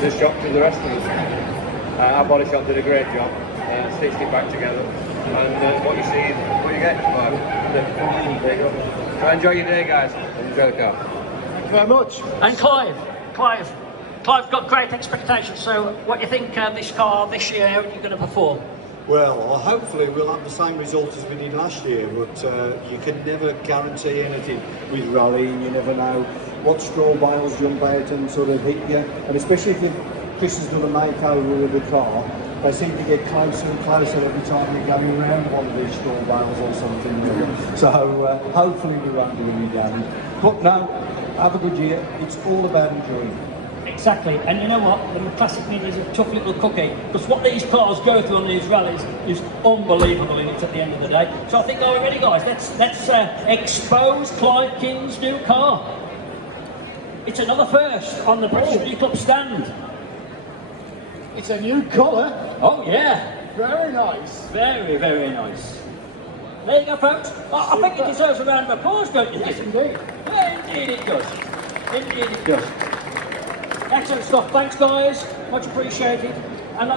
was a shock to the rest of us. Our body shop did a great job, stitched it back together, and what you see, what you get. There you go. So enjoy your day, guys. Enjoy the car. Thank you very much. And Clive's got great expectations. So, what do you think this car this year? How are you going to perform? Well, hopefully we'll have the same result as we did last year, but you can never guarantee anything with rallying. You never know what straw bales jump out and sort of hit you, and especially if Chris has done a makeover with the car, they seem to get closer and closer every time you're going around one of these straw bales or something. So hopefully we won't do any damage. But no, have a good year. It's all about enjoying it. Exactly, and you know what? The Classic Mini is a tough little cookie, because what these cars go through on these rallies is unbelievable in it at the end of the day. So I think, are we ready, guys? Let's expose Clive King's new car. It's another first on the British Rally Club stand. It's a new colour. Oh yeah, Very nice. very, very nice. There you go, folks. I think it deserves a round of applause, don't you? Yes, indeed. Yeah, indeed it does. Indeed it does. Excellent stuff. Thanks, guys. Much appreciated. And like